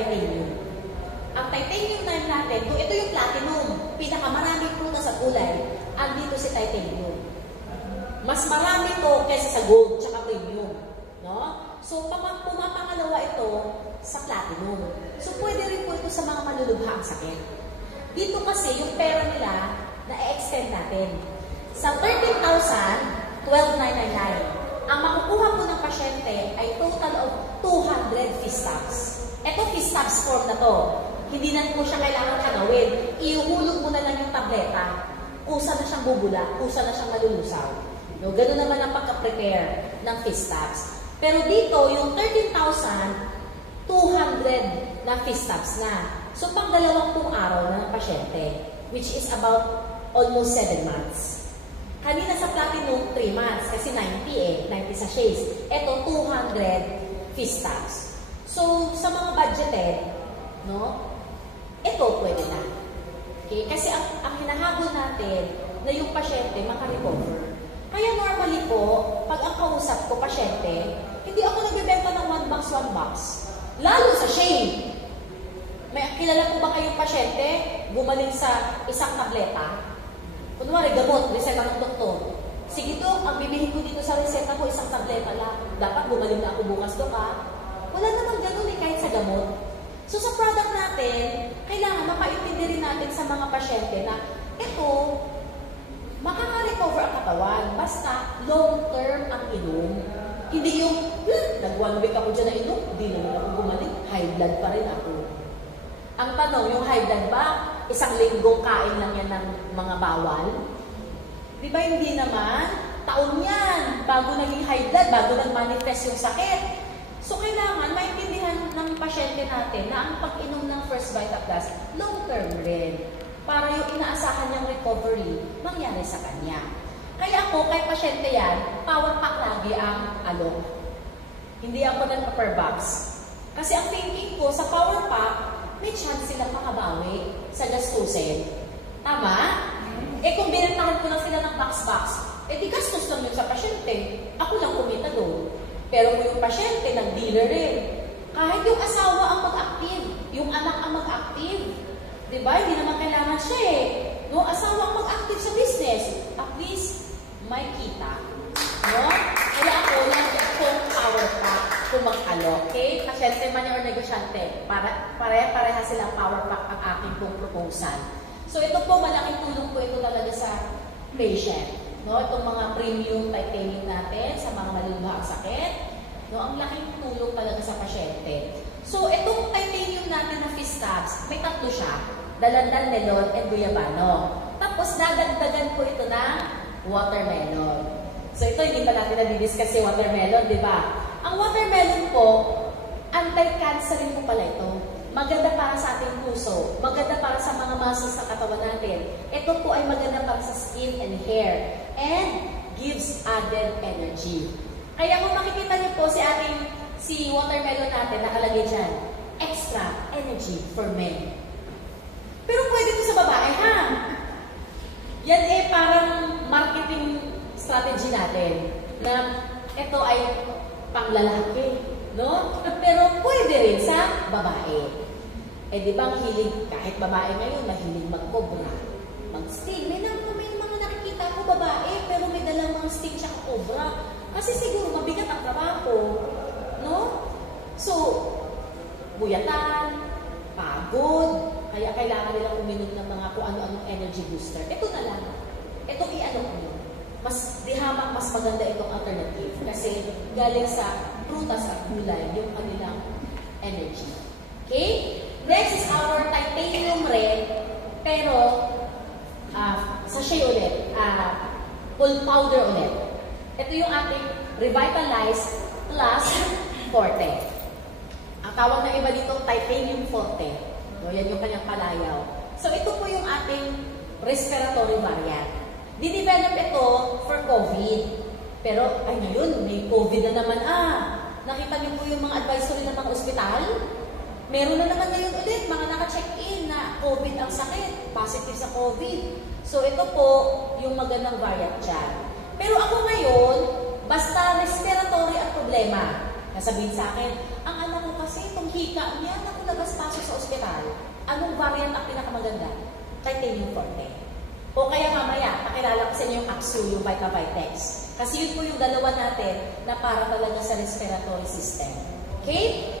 titanium. Ang titanium natin, kung ito yung platinum, pinakamaraming prutas at gulay, andito si titanium. Mas marami to kaysa sa gold, tsaka premium. No? So, pumapangalawa ito sa platinum. So, pwede rin po ito sa mga malulubhang sakit. Dito kasi, yung pera nila, na-extend natin. Sa 13,000, 12,999. Ang makukuha po ng pasyente ay total of 200 Fistaps. Ito Fistaps form na to. Hindi na po siya kailangan kanawin. Iuhulog mo na lang yung tableta. Kusa na siyang bubula, kusa na siyang malulusaw. No, ganun naman ang pagka-prepare ng Fistaps. Pero dito, yung 13,200 na Fistaps na. So, pang 20 araw na ng pasyente, which is about almost 7 months. Kanina sa platinum, 3 months, kasi 90 sachets. Ito, 200 Fistaps. So, sa mga budgeted, no, ito pwede na. Okay? Kasi ang hinahabol natin na yung pasyente makarecover. Kaya normally po, pag ang kausap ko, pasyente, hindi ako nagbibenta ng 1 box. Lalo sa shade. May kilala po ba kayong pasyente gumaling sa isang tableta? Kunwari, gamot, reseta ng doktor. Sige to, ang bibihin ko dito sa reseta ko, isang tableta lang. Dapat gumaling na ako bukas to ka. Wala naman ganun kahit sa gamot. So sa product natin, kailangan mapaintindi rin natin sa mga pasyente na ito, makaka-recover ang katawan. Basta long-term ang inom. Hindi yung, nag-1 week ako dyan na inom, hindi naman ako gumaling, high blood pa rin ako. Ang tanong, yung high blood ba, isang linggong kain lang yan ng mga bawal? Di ba hindi naman? Taon yan, bago naging high blood, bago nag-manifest yung sakit. So kailangan maintindihan ng pasyente natin na ang pag-inom ng First Vita Plus, long-term rin. Para yung inaasahan niyang recovery, mangyari sa kanya. Kaya ako, kay pasyente yan, power pack lagi ang alok. Hindi ako nagpa-per box. Kasi ang thinking ko, sa power pack, may chance silang makabawi sa gastusin. Tama? Kung binentahan ko lang sila ng box-box, di gastos lang yun sa pasyente. Ako lang kumita doon. Pero kung yung pasyente, nag-dealer rin. Kahit yung asawa ang mag-active, yung anak ang mag-active, diba? Hindi naman kailangan siya No, asawa ang mag-active sa business. At least, may kita. No? Kaya ako, lagi akong power pack kung mag-alok. Okay? Pasyente man or negosyante. Pareha silang power pack ang aking pong proposal. So, ito po, malaking tulong po ito talaga sa patient. No, itong mga premium titanium natin sa mga malulubhang sakit. No, ang laking tulong talaga sa pasyente. So, itong titanium natin na Fistaps, may 3 siya. Dalandan, melon, and guyabano. Tapos, dadagdagan po ito ng watermelon. So, ito, hindi pa natin na-discuss si watermelon, di ba? Ang watermelon po, anti-cancer rin po pala ito. Maganda para sa ating puso. Maganda para sa mga muscles sa katawan natin. Ito po ay maganda para sa skin and hair. And gives added energy. Kaya kung makikita niyo po si watermelon natin, nakalagay dyan, extra energy for men. Pero pwede ito sa babae, ha? Yan parang marketing strategy natin. Na ito ay panglalaki. No? Pero pwede rin sa babae. Di ba ang hilig, kahit babae ngayon, mahilig mag-cobra, mag-sting. May mga nakikita ko babae, pero may dalang mga sting siya cobra. Kasi siguro mabigat ang trabaho. No? So, buyatan, pagod, kaya kailangan nilang uminom ng mga kung ano-anong energy booster. Ito na lang. Ito i-ano ko. Mas dihamak, mas maganda itong alternative. Kasi galing sa prutas at gulay, yung kanilang energy. Okay? Next is our titanium red, pero sachet ulit, full powder ulit. Ito yung ating Revitalize Plus Forte. Ang tawag na iba dito, Titanium Forte. So, yan yung kanyang palayaw. So, ito po yung ating respiratory variant. Dinevelop ito for COVID. Pero, ay ngayon, may COVID na naman. Nakita niyo po yung mga advisory ng mga ospital? Meron na naman ngayon ulit, mga naka-check-in na COVID ang sakit, positive sa COVID. So, ito po yung magandang variant dyan. Pero ako ngayon, basta respiratory ang problema. Nasabihin sa akin, ang anak ko kasi itong kita niya na kung nagaspasok sa ospital, anong variant ang pinakamaganda? Titanium forte. O kaya mamaya, pakilala ko sa inyo yung Axu, yung Vitavitex. Kasi yun po yung dalawa natin na para talaga sa respiratory system. Okay?